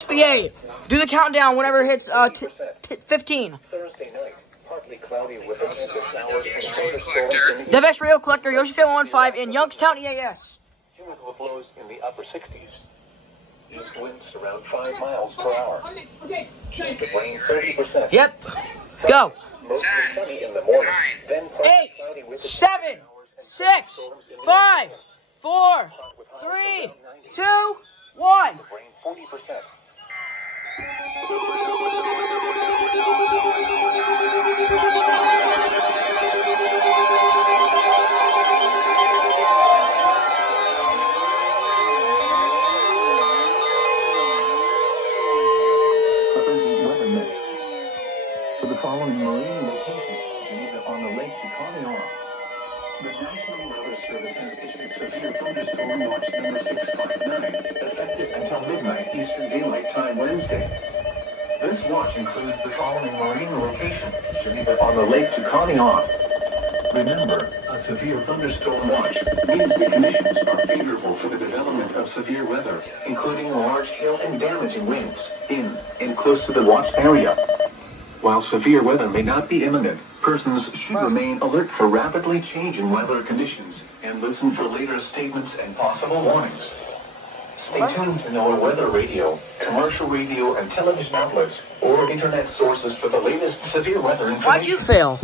SVA, do the countdown whenever it hits 15. Thursday night, partly cloudy with a chance of showers and shorter storms. WWG Radio Collector, Yoshi5115 in Youngstown, EAS. Humid will blows in the upper 60s. East winds around 5 miles per hour. Chance of rain 30%. Yep. Go. Mostly sunny in the morning. Then partly 8, cloudy with 7, 6, 5, 4, 3, 2, 1. rain 40%. For the following marine locations, either on the Lake Chicago. The National Weather Service has issued severe thunderstorm watch number 659, effective until midnight Eastern Daylight Time Wednesday. This watch includes the following marine locations, either on the Lake Chicago. Remember, a severe thunderstorm watch means the conditions are favorable for the development of severe weather, including large hail and damaging winds, in and close to the watch area. While severe weather may not be imminent, persons should remain alert for rapidly changing weather conditions and listen for later statements and possible warnings. Stay tuned to NOAA weather radio, commercial radio and television outlets, or internet sources for the latest severe weather information. Why'd you fail?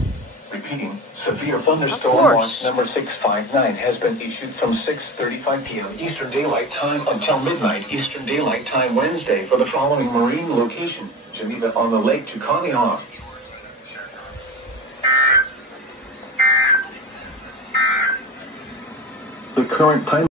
Repeating, severe thunderstorm watch number 659 has been issued from 6:35 p.m. Eastern Daylight Time until midnight Eastern Daylight Time Wednesday for the following marine location, Geneva on the Lake Chicago. The current time